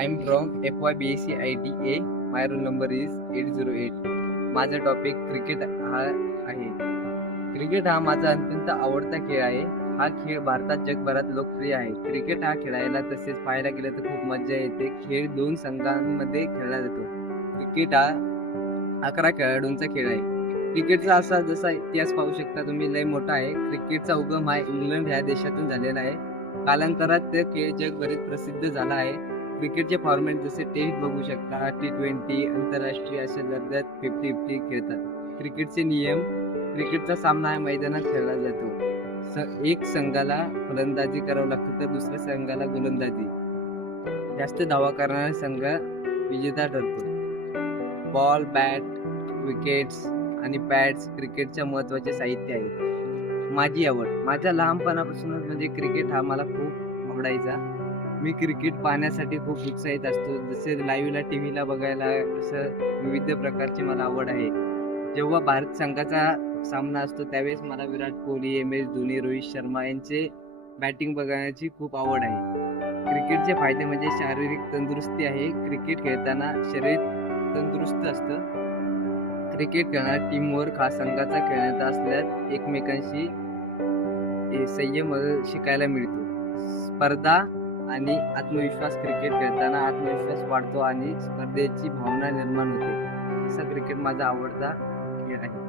I am from FYBAC ITA. My roll number is 808. माझा topic cricket हा आहे. Cricket हा माझा अत्यंत आवडता खेळ आहे. हा खेळ भारतात जगभरात लोकप्रिय आहे. क्रिकेट हा खेळायला तसेच पाहायला गेलं तर खूप मजा येते. खेळ 2 संघांमध्ये खेळला जातो. क्रिकेट हा 11 खेळाडूंचा खेळ आहे. क्रिकेटचा असा जसा इतिहास पाहू शकता तुम्ही लय मोठा आहे. क्रिकेटचा उगम हा इंग्लंड ह्या देशातून झालेला आहे. कालांतरात ते खेळ जगभरात प्रसिद्ध झाला आहे. क्रिकेटचे फॉर्मॅट जसे टेस्ट बघू शकता, T20, आंतरराष्ट्रीय अशा दर्जात 50-50 खेळतात. क्रिकेटचे नियम: क्रिकेटचा सामना हा मैदानात खेळला जातो. एक संघाला फलंदाजी करावं लागतं तर दुसऱ्या संघाला गोलंदाजी. जास्त धावा करणारा संघ विजेता ठरतो. बॉल, बॅट, विकेट्स आणि पॅड्स क्रिकेटच्या महत्त्वाचे साहित्य आहेत. माझी आवड: माझ्या लहानपणापासूनच म्हणजे क्रिकेट हा मला खूप आवडायचा. मी क्रिकेट पाहण्यासाठी खूप उत्साहित असतो. जसे लाईव्हला टीव्हीला बघायला असं विविध प्रकारची मला आवड आहे. जेव्हा भारत संघाचा सामना असतो त्यावेळेस मला विराट कोहली, MS धोनी, रोहित शर्मा यांचे बॅटिंग बघण्याची खूप आवड आहे. क्रिकेटचे फायदे म्हणजे शारीरिक तंदुरुस्ती आहे. क्रिकेट खेळताना शरीर तंदुरुस्त असतं. क्रिकेट खेळणारा टीमवर्क हा संघाचा खेळण्याचा असल्यास एकमेकांशी संयम शिकायला मिळतो. स्पर्धा आणि आत्मविश्वास: क्रिकेट खेळताना आत्मविश्वास वाढतो आणि स्पर्धेची भावना निर्माण होते. असा क्रिकेट माझा आवडता खेळ आहे.